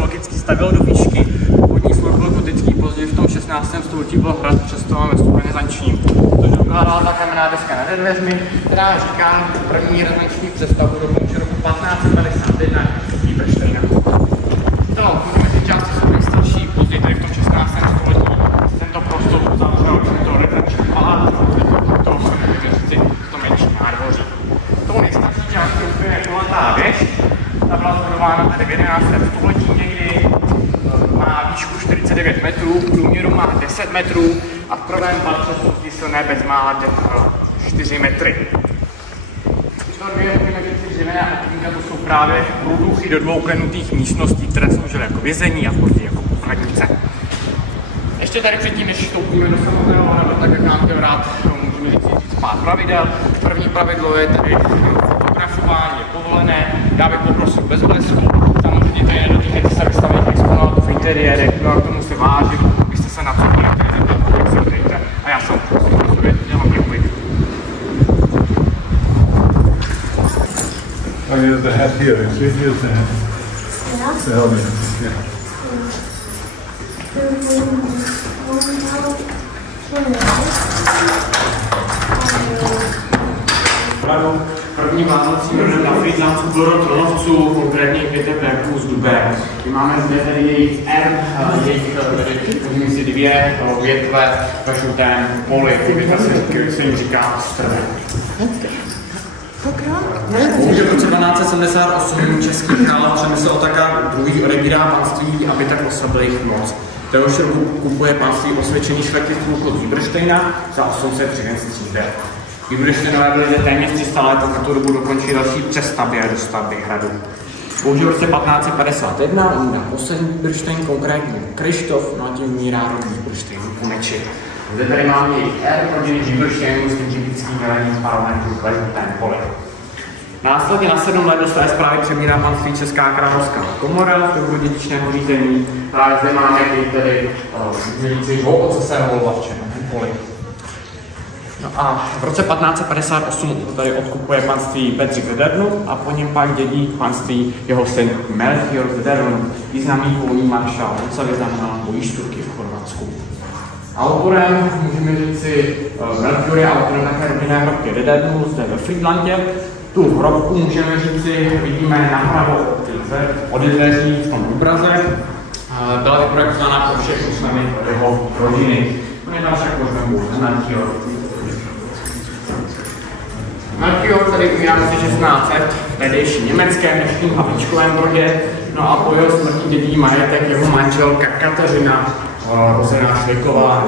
logicky stavělo do výšky. Vodní slur byl gotický, později v tom 16. století byl hrad přestavován ve stylu renesančním. Což dokládala ta kamenná deska nad dveřmi, která říká první renesanční přestavbu dokončí roku 1551 Bíberštejna. To mezi části jsou nejstarší, později tady v tom 16. století tento prostor uzavřel tento renesanční palác, to menší nádvoří. Tou nejstarší částí je kulatá věž. Ta byla zbudována tady v 11. století někdy, má výšku 49 metrů, v průměru má 10 metrů a v prvém patře jsou silné bezmála 4 metry. Tyto dvě dřevěné okýnka to jsou právě průduchy do dvou klenutých místností, které sloužily jako vězení a později jako pochladnice. Ještě tady předtím, než vstoupíme do samotného hradu, tak jak nám to rád můžeme říct pár pravidel. První pravidlo je tady fotografování je povolené, já bych poprosil bez blesku, samozřejmě tady nedotýkejte se vystavených exponátů v interiérech, no a k tomu se vážím, abyste se na cokoliv zeptejte. A já jsem já vám děkuji. Oh, here's the hat here. Here's the hat. Yeah. The helmet. Yeah. První vládnoucím rodem na Frýdlandsku byl rod Tronovců, konkrétně Květeberků z Dubé. Máme zde tedy jejich erb, jejich můžeme si dvě větve ve žlutém poli, který se jim říká ostrvé. Bohužel v roce 1278 český král Přemysl Otakar II. Odebírá panství, aby tak oslabil jejich moc. Téhož roku kupuje panství osvědčený šlechtic průchod Bíberštejna za 800 dřevěn stříbra. Bíberštejnové byli zde téměř 300 let a za tu dobu dokončí další přestavby a dostavby hradu. Bohužel v roce 1551 umírá poslední Bíberštejn, konkrétně Krištof, no a tím umírá rod Bíberštejnů Kumeči. Zde tady máme jejich erb rodiny Bíberštejnů s tím typickým velením parlamentu ve žlutém poli. Následně na 7 let do své správy přebírá panství Česká královská komora v dobu dědičného řízení. Právě zde máme tedy dědíci dvou ocasého lva v Černém poli. No a v roce 1558 tady odkupuje panství Bedřich Vedernů a po něm pak dědí panství jeho syn Melchior Vedernů, významný polní maršál, docela vyznamenal bojišťůrky v Chorvatsku. Autorem, můžeme říci, Melchior je autorem také rodinné hrobky Vedernů zde ve Frýdlandě. Tu hrobku můžeme říci, vidíme napravo od dveří v tom obraze. Byla vyprojektovaná pro všechny členy jeho rodiny. On je tam však možná Melchior. Melchior tady umírá mezi 1600 v tehdejším německém dnešním Havlíčkovém Brodě, no a po jeho smrti dědí majetek jeho manželka Kateřina, rozená Švejková,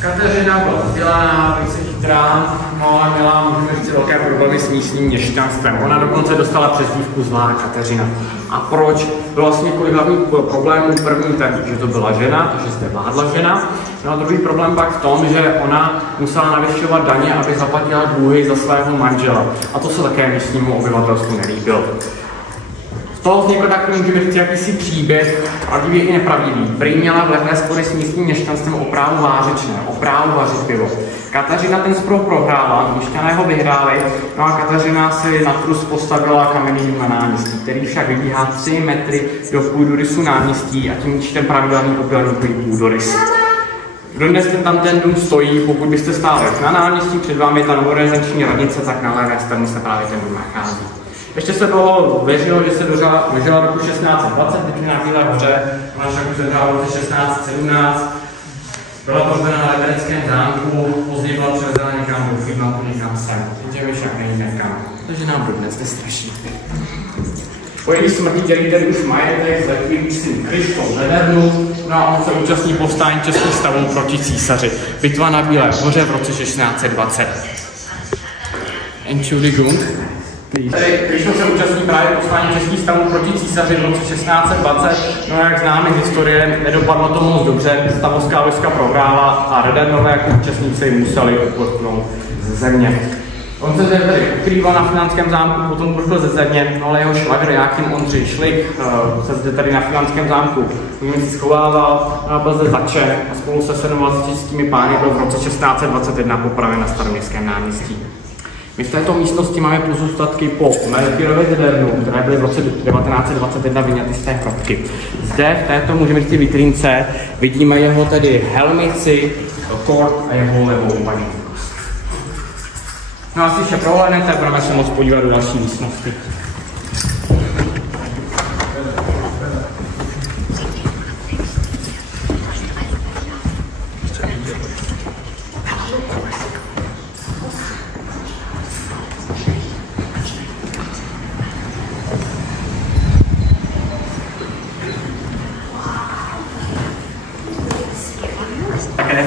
Kateřina byla vzdělaná, velice chytrá, no a měla, můžeme říct, velké problémy s místním měšťanstvem. Ona dokonce dostala přezdívku Zlá Kateřina. A proč? Bylo vlastně několik hlavních problémů. První ten, že to byla žena, že zde vládla žena. No a druhý problém pak v tom, že ona musela navyšovat daně, aby zaplatila dluhy za svého manžela. A to se také místnímu obyvatelstvu nelíbilo. Z toho vznikl takový, můžeme říct, jakýsi příběh, pravdivý i nepravdivý. Prý měla vlehlé spory s místním měšťanstvem o právu vářečné, o právu vařit pivo. Kateřina ten spor prohrála, měšťané ho vyhráli, no a Kateřina si na trus postavila kamenný dům na náměstí, který však vybíhá 3 metry do půdorysu náměstí a tím ničí ten pravidelný obdélníkový půdorys. Dodnes ten dům stojí, pokud byste stáli na náměstí, před vámi ta novorenesanční radnice, tak na levé straně se právě ten dům nachází. Ještě se toho věřilo, že se dožila roku 1620, teď na Bílé hoře, ona však už zemřela v roce 1617. Byla pohřbena na Libereckém zámku, později byla převezena někam do Frýdlandu, někam sem. Jenže my však nevíme kam, takže nám dodnes nestraší. Po její smrti dělí tedy už majetek zletilý syn Krištof Vedernů, no a on se účastní povstání českých stavů proti císaři. Bitva na Bílé hoře v roce 1620. Entschuldigung. Tady Krištof se účastní právě povstání českých stavů proti císaři v roce 1620. No jak známe z historie, nedopadlo to moc dobře, stavovská vojska prohrála a Redernové jako účastníci museli uprchnout ze země. On se tady ukrýval na Finanském zámku, potom uprchl ze země, no ale jeho švagr Jáchym Ondřej Šlik se zde tady na Finanském zámku si schovával a byl zde zatčen a spolu se 27 pány byl v roce 1621 popraven na Staroměstském náměstí. My v této místnosti máme pozůstatky po Melchiorově Zedernu, které byly v roce 1921 vyňaty z té hrobky. Zde v této, můžeme říct, vitrínce vidíme jeho tedy helmici, kort a jeho levou paní. No asi vše prohlédnete, budeme se moc podívat do další místnosti.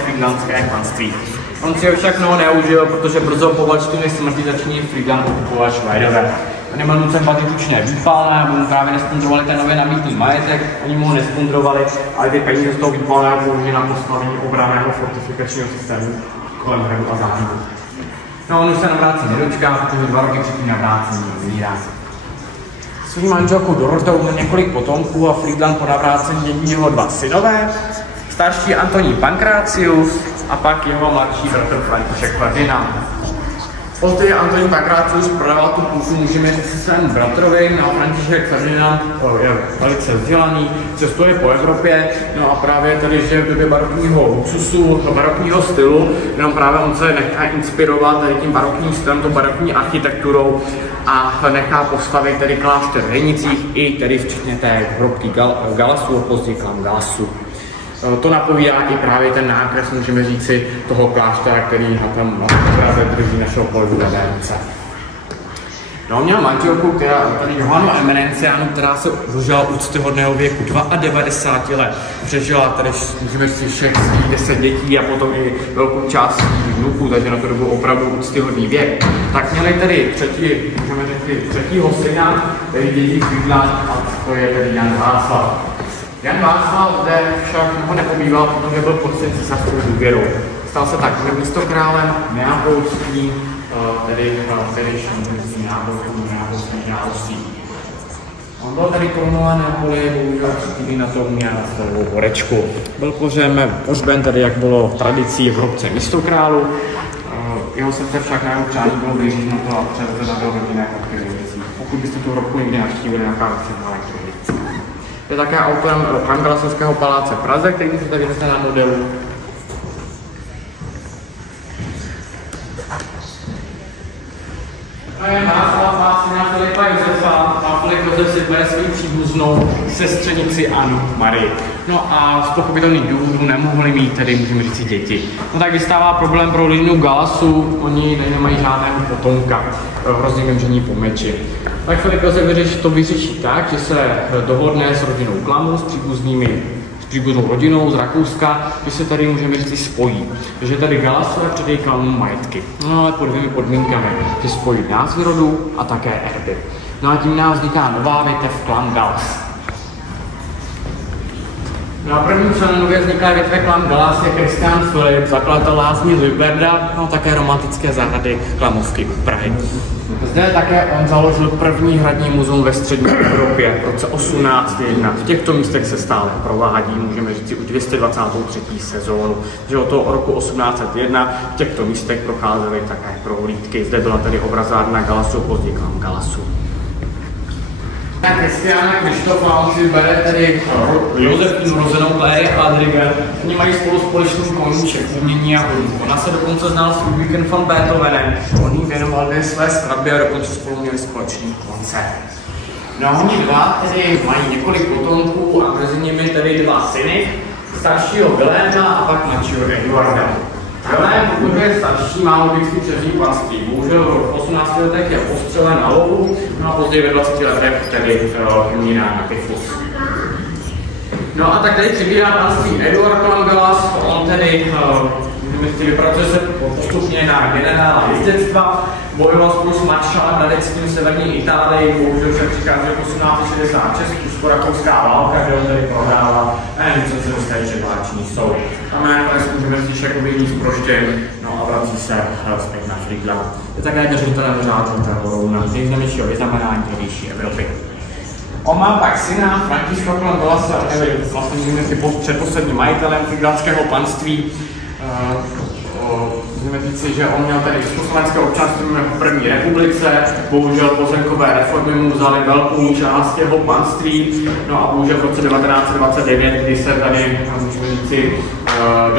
Frýdlantské panství. On si ho však neužil, protože brzo po Valdštejnově smrti začínají Frýdlant okupovat Švédové. On nebyl nucen platit tučné výpalné, aby mu právě nespondrovali ten nově nabídný majetek, oni mu ho nespondrovali, ale ty peníze z toho výpalného použili na postavení obranného fortifikačního systému kolem hradu a zámku. No on už se navrácí nedočká, protože 2 roky předtím navrácení umírá. Svým manželkou Dorotou měl několik potomků a Frýdlant po navrácení dědí jeho 2 synové, starší Antonín Pankrácius a pak jeho mladší bratr František Ferdinand. Později Antonín Pankrácius prodával tu půlku, můžeme říct, svému bratrovi, no a František Ferdinand je velice vzdělaný, cestuje po Evropě, no a právě tady žije v době barokního luxusu, barokního stylu, jenom právě on se nechá inspirovat tady tím barokním stylem, tou barokní architekturou a nechá postavit tedy klášter v Hejnicích i tedy včetně té hrobky Galasů, později klam Galasů. To napovídá i právě ten nákres, můžeme říci, toho kláštera, který na tom obraze drží našeho kolegu ve ruce. No, měl manželku, která tady Johanu Emenenciánu, která se dožila úctyhodného věku 92 let. Přežila tady, můžeme říct, všech 10 dětí a potom i velkou část svých vnuků, takže na to dobu opravdu úctyhodný věk. Tak měli tady třetího syna, který dědí Frýdlant, a to je tedy Jan Václav. Jan Václav zde však ho nepobýval, protože byl pod císařskou důvěrou. Stal se tak místokrálem Neapolský, tedy tehdejší Neapolský království. On byl tady korunován Neapoli, bohužel 3 týdny na to měl na horečku. Byl pohřben tady, jak bylo tradicí v hrobce místokrálu. Jeho srdce však na jeho přání bylo vyříznuto a převezeno do rodinné hrobky v Hejnicích. Pokud byste tu hrobku někdy navštívili, nakážu před je také autorem Galasovského paláce v Praze, který můžete vidět na modelu. Václav má syna Filipa Josefa a Filip Josef si bere svou příbuznou sestřenici Annu Marii. No a z pochopitelných důvodů nemohli mít tedy, můžeme říct, děti. No tak vystává problém pro rodinu Galasů, oni nemají žádného potomka, hrozně vymření po meči. Tak Filip Josef vyřeší tak, že se dohodne s rodinou Klamu, s příbuznou rodinou z Rakouska, že se tady, můžeme říct, spojí. Takže tady Galasové předají Klamům majetky. No ale pod 2 podmínkami, že spojí názvy rodu a také erby. No a tím nám vzniká nová větev klan Galas. No a prvním členem nově vzniklé větve klan Galas je Kristián Filip, zakladatel lázní z Liberda, no také romantické zahrady Klamovky u Prahy. Zde také on založil první hradní muzeum ve střední Evropě v roce 1801. V těchto místech se stále provádí, můžeme říct, už 223. sezónu. Že od toho roku 1801 v těchto místech procházely také prohlídky. Zde byla tedy obrazárna Galasů, později klan Galasů. Kristiána Krištofa, on si bere tedy Josefínu rozenou Clary Adriger. Oni mají spolu společný koníček, umění a hudbu. Ona se dokonce znala s Ludvíkem van Beethovenem. On jí věnoval své skladby a dokonce spolu měli společný koncert. No oni dva tedy mají několik potomků a mezi nimi tedy 2 syny, staršího Viléma a pak mladšího Eduarda. Vilém, pokud je starší, má logicky přežít panství. Bohužel v 18 letech je postřelen na lovu, no a později ve 20 letech tedy umírá na tyfus. No a tak tady přibírá panství Eduard Galas, on tedy vypracuje se postupně na generála jezdectva, bojoval spolu s maršalem Radeckým v severní Itálii, bohužel však přichází v 1866 rusko-rakouská válka, kde on tady prodával, nevím, co se dostali před váleční soud. Tam nakonec můžeme říct, že jakoby nic proštěn, no a vrací se zpět na Frýdlanta. Je také držitelem řádu Rouna, nejznámějšího vyznamenání tehdejší Evropy. On má pak syna, Františka Galase, vlastně můžeme si předposledním majitelem frýdlantského panství. Můžeme říci, že on měl tady československé občanství v první republice, bohužel pozemkové reformy mu vzaly velkou část jeho panství, no a bohužel v roce 1929, kdy se tady, můžeme říci,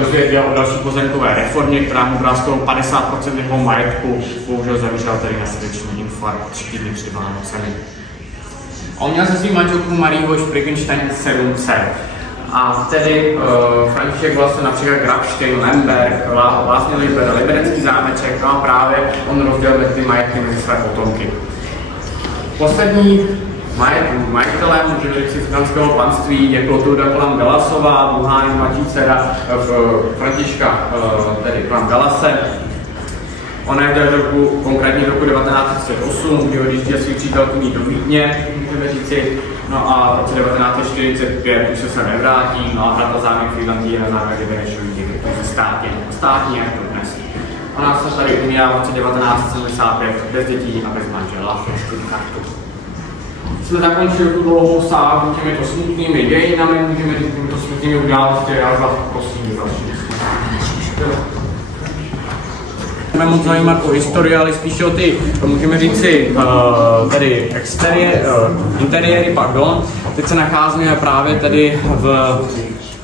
dozvěděl o další pozemkové reformě, která mu brala skoro 50% jeho majetku, bohužel zemřel tady na srdeční infarkt 3 týdny před Vánocemi. On měl se svým manželkou Marií Šprigenstein 7 dcer. A tedy František vlastně například Grabštejn, Lemberg, vlastně Liberecký zámeček, no a právě on rozdělil mezi ty majetky mezi své potomky. Poslední majitelem, můžeme říct, franského panství je Klotilda kolem Galasová, druhá nejmladší dcera Františka, tedy kolem Galase. Ona je v roku, konkrétně v roku 1938, kdy odjížděl svých přítelkyní do Vídně, můžeme říci, no a v roce 1945 už se nevrátí, no a vrata zámek Frýdlantí na základě Benešových dětí, takže státní až do dnes. Ona se tady umírá v roce 1975 bez dětí a bez manžela. Jsme zakončili tu dlouhou ságu těmito smutnými dějinami, můžeme říct těmito smutnými událostmi, já vás prosím další diskuzi. Mě moc zajímat o historii, ale spíše o ty, můžeme říci, tady interiéry, pardon. Teď se nacházíme právě tady v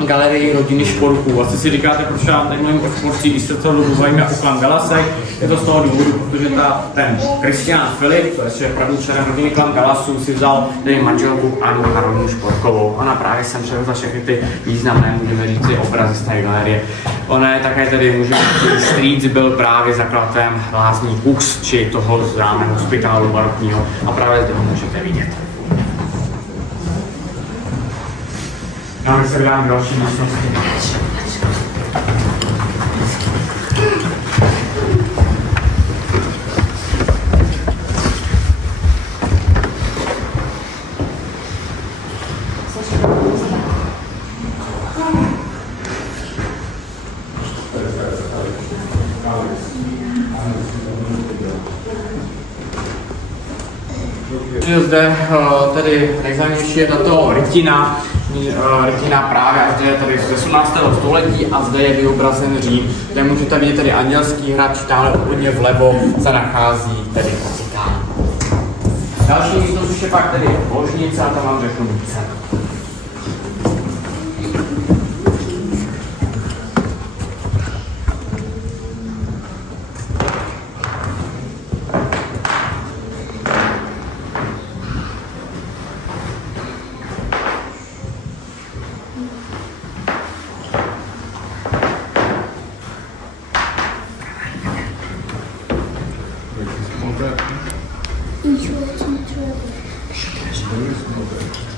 galerii rodiny Šporků. Asi si říkáte, proč já teď mluvím o Šporcích, když se celou dobu bavíme o Klan Galasech. Je to z toho důvodu, protože ten Kristián Filip, to je pravý člen rodiny Klan Galasů, si vzal tady manželku Anu Karolínu Šporkovou. Ona právě sem převezla všechny ty významné, můžeme říci, obrazy z té galerie. Ona je také tady, můžeme říct, Strýc byl právě zakladatelem lázní Kux, či toho známého hospitálu barokního, a právě zde ho můžete vidět. Já se vydám další místnosti. Zde tedy nejzajímavější je tato rytina právě až je tady z 18. století a zde je vyobrazen Řím, kde můžete vidět tady andělský hrad, tamhle úplně vlevo se nachází tedy Vatikán. Další místnost už je pak tedy ložnice a tam vám řeknu více.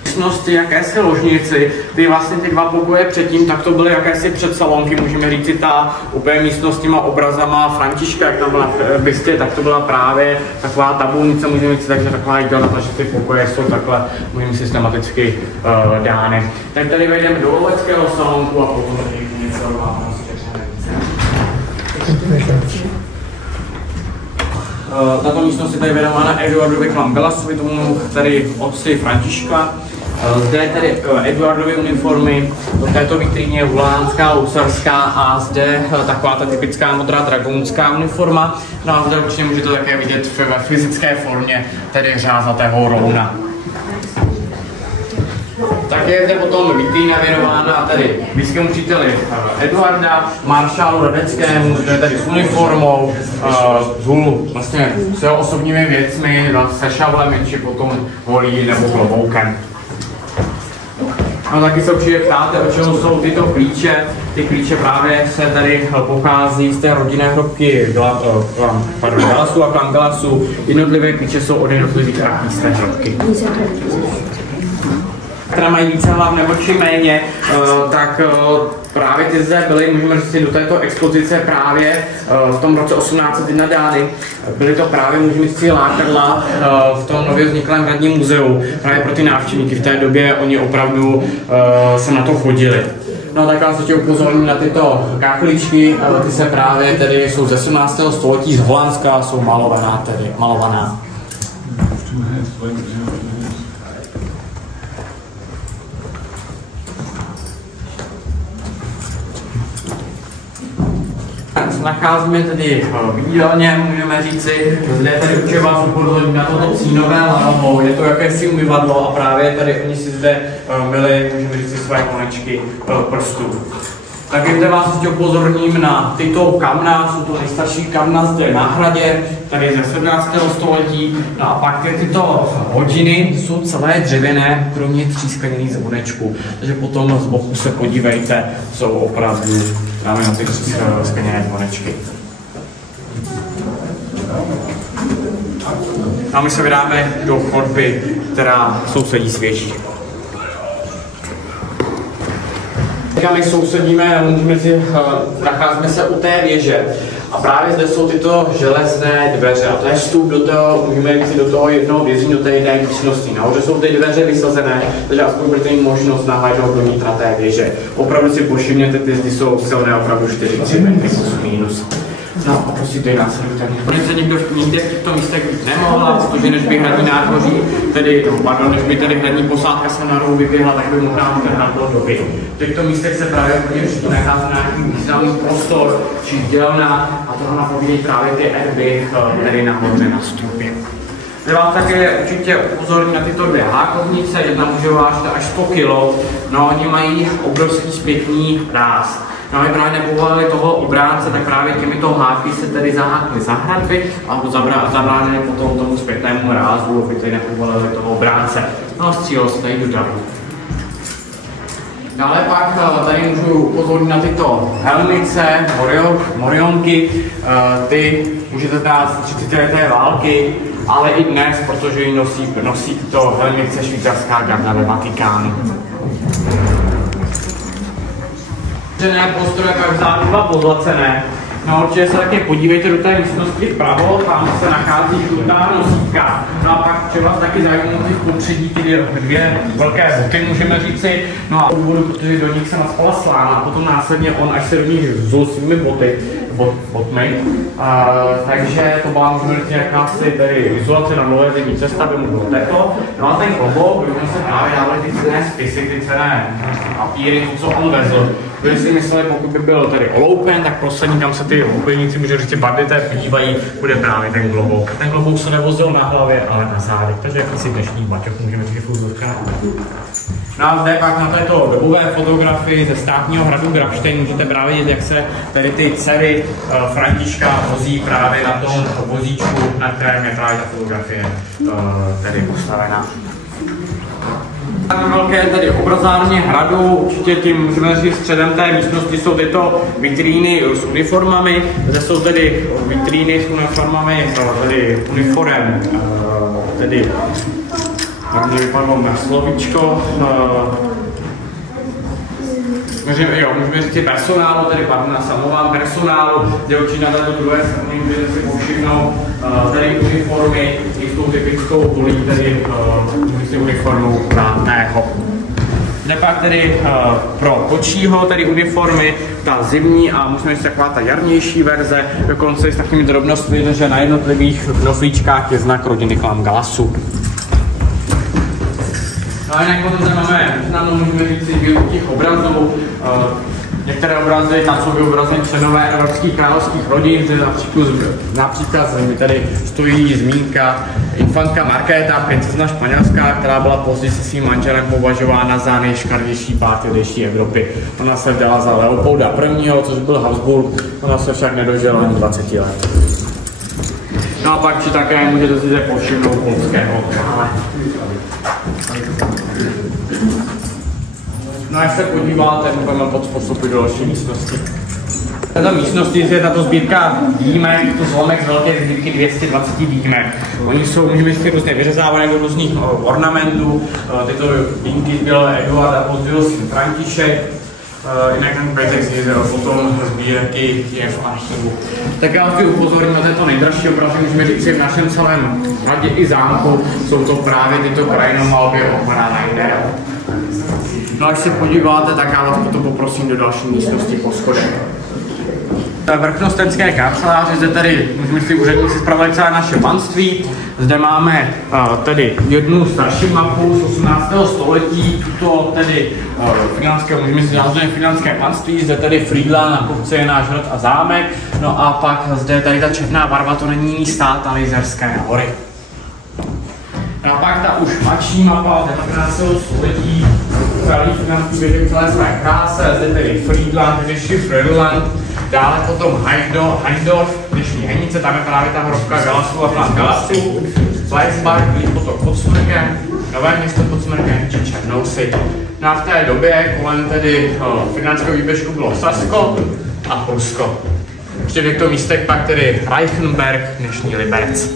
Místnosti, jakési ložnici, ty dva pokoje předtím, tak to byly jakési předsalonky, můžeme říct, ta úplně místnost s těma obrazama Františka, jak tam byla v bystě, tak to byla právě taková tabulnice, můžeme říct, takže taková jídelna, že ty pokoje jsou takhle, můžeme systematicky dány. Tak tady vejdeme do loveckého salonku a potom tady něco vám tato místnost je tady věnována Eduardovi Klan Galasovi, tomu tady otci Františka. Zde je tady Eduardovy uniformy, v této vitríně je hulánská, lusarská a zde taková ta typická modrá dragounská uniforma. No a zde určitě můžete také vidět ve fyzické formě, tedy řázatého rouna. Tak je zde potom vitrína věnována tady blízkému příteli Eduarda, maršálu Radeckému, zde tady s uniformou, vlastně s jeho osobními věcmi, se šavlemi, či potom holí nebo kloboukem. No taky se určitě ptáte, o čeho jsou tyto klíče. Ty klíče právě se tady pochází z té rodinné hrobky Galasu a Klan Galasu. Jednotlivé klíče jsou od jednotlivých trapí z té hrobky. Která mají více hlav nebo či méně, tak právě ty zde byly, můžeme říct, do této expozice právě v tom roce 1801 dány. Byly to právě, můžeme říct, lákadla v tom nově vzniklém hradním muzeu. Právě pro ty návštěvníky v té době oni opravdu se na to chodili. No tak vás ještě upozorním na tyto kachličky, ty se právě tedy jsou ze 17. století z Holandska, jsou malovaná. se nacházíme tedy v jídelně, můžeme říci, zde tady určitě vás upozorní na toto cínové lanovo, je to jakési umyvadlo a právě tady oni si zde myli, můžeme říci, své konečky prstů. Takže zde vás ještě upozorním na tyto kamna, jsou to nejstarší kamna zde na hradě, tady ze 17. století. No a pak tyto hodiny jsou celé dřevěné, kromě 3 skleněných zvonečků. Takže potom z boku se podívejte, jsou opravdu právě na ty 3 skleněné zvonečky. A my se vydáme do chodby, která sousedí s věží. My sousedíme, nacházíme se u té věže a právě zde jsou tyto železné dveře a to je vstup do toho, můžeme jít do toho jednoho vězení, do té jedné místnosti. Nahoře jsou ty dveře vysazené, takže aspoň budete mít možnost nahlédnout do nitra té věže. Opravdu si povšimněte, ty zdi jsou silné opravdu 4 metry plus minus. No a prosím, tady následujte mě. Protože se někdo nikde v těchto místech být nemohla, protože než by hradní nádvoří, než by tady hradní posádka se na rohu vyběhla, tak by mohla mít hradlo doby. V těchto místech se právě vždy nachází nějaký významný prostor, či dělna, a to napovídají právě ty erby, tady nahoře na stupě. Já vám také určitě upozorním na tyto 2 hákovnice, jedna může vážit až 100 kg, no oni mají obrovský zpětný ráz. No a právě nepovolili toho obránce, tak právě těmito háky se tedy zahákli za hradby a zabránili potom tomu zpětnému rázu, aby tady nepovolili toho obránce. No a střílel se tady do davu. Dále pak tady můžu upozornit na tyto helmice, morionky, ty můžete znát z 30. války, ale i dnes, protože ji nosí tyto helmice švýcarská garda ve Vatikánu. Prostor, jak vzadu byla pozlacené. No určitě se také podívejte do té místnosti vpravo, tam se nachází žlutá nosítka. No a pak třeba taky zajímavé v popředí ty 2 velké boty, můžeme říci. No a důvodu, protože do nich se naspala sláma a potom následně on, až se do nich vzul svými botmi. Takže to byla můžeme říct jakási tady izolace na nové zimní cesta, by mu bylo teplo. No a ten klobouk, kde se právě dávaly ty cenné spisy, ty cenné papíry, to, co on vezl. Když si mysleli, pokud by byl tady oloupen, tak poslední, kam se ty loupenici, může říct, bandité podívají, bude právě ten klobouk. Ten klobouk se nevozil na hlavě, ale na zádech, takže asi dnešní baťoch můžeme říct, fuzovka. No a zde pak na této dobové fotografii ze státního hradu Grabštejn můžete právě vidět, jak se tady ty dcery Františka vozí právě na tom vozíčku, na kterém je právě ta fotografie tedy postavená. Velké tady obrazárně hradu, určitě tím můžeme říct středem té místnosti jsou tyto vitríny s uniformami, zde jsou tedy vitríny s uniformami, tedy uniforem, tedy tak mě vypadlo na slovíčko, můžeme říct personálu, tedy pardon, na samovám personálu, kde určitě na této druhé straně můžete si povšimnout tady uniformy, i s tou typickou bulí, tedy si uniformu vrátného. Jde pak tedy pro kočího, tedy uniformy, ta zimní a musíme říct taková ta jarnější verze, dokonce s takovými drobnostmi, že na jednotlivých knoflíčkách je znak rodiny Klam Galasu. No a jinak potom máme významnou, můžeme říct si, výuku těch obrazů. Některé obrazy, tam jsou vyobrazeny členové evropských královských rodin, například tady stojí zmínka infantka Markéta, princezna španělská, která byla později se svým manželem považována za nejškaredější pár tehdejší Evropy. Ona se vdala za Leopolda I., což byl Habsburg, ona se však nedožila ani 20 let. No a pak či také můžete si zde povšimnout polského krále. No a až se podíváte, můžeme postupit do další místnosti. V této místnosti je tato sbírka dýmek, to zlomek z velké sbírky 220 dýmek. Oni jsou, můžeme říct, různě vyřezávané do různých ornamentů. Tyto dýmky sbíral Eduard a později syn František. Jinak ten pejtek si potom sbírky je v archivu. Tak já chci upozornit na tento nejdražší obrazy, můžeme říct, že v našem celém hradě i zámku jsou to právě tyto krajinomalby Okonana Jindera. No až se podíváte, tak já vás potom poprosím do další místnosti po schodech. Vrchnostenské kanceláře, zde tedy můžeme si úředníci spravovat celé naše panství. Zde máme tedy jednu starší mapu z 18. století, tuto tedy můžeme si nazvat finlandské panství, zde tedy Frýdla, na kopci je náš hrad a zámek, no a pak zde tady ta černá barva, to není jiný stát, ale Jizerské hory. No a pak ta už mladší mapa z 19. století, celý finlandský běžek celé své kráse, zde tedy Frýdland, dnešní Frýdland, dále potom Heindorf, dnešní Henice, tam je právě ta hrobka Galasů a plán Galasů, Leisbach, blíž potom pod Smrkem, Nové Město pod Smrkem či Černousy. No a v té době kolem tedy finlandského výběžku bylo Sasko a Prusko. Ještě v těchto místech pak tedy Reichenberg, dnešní Liberec.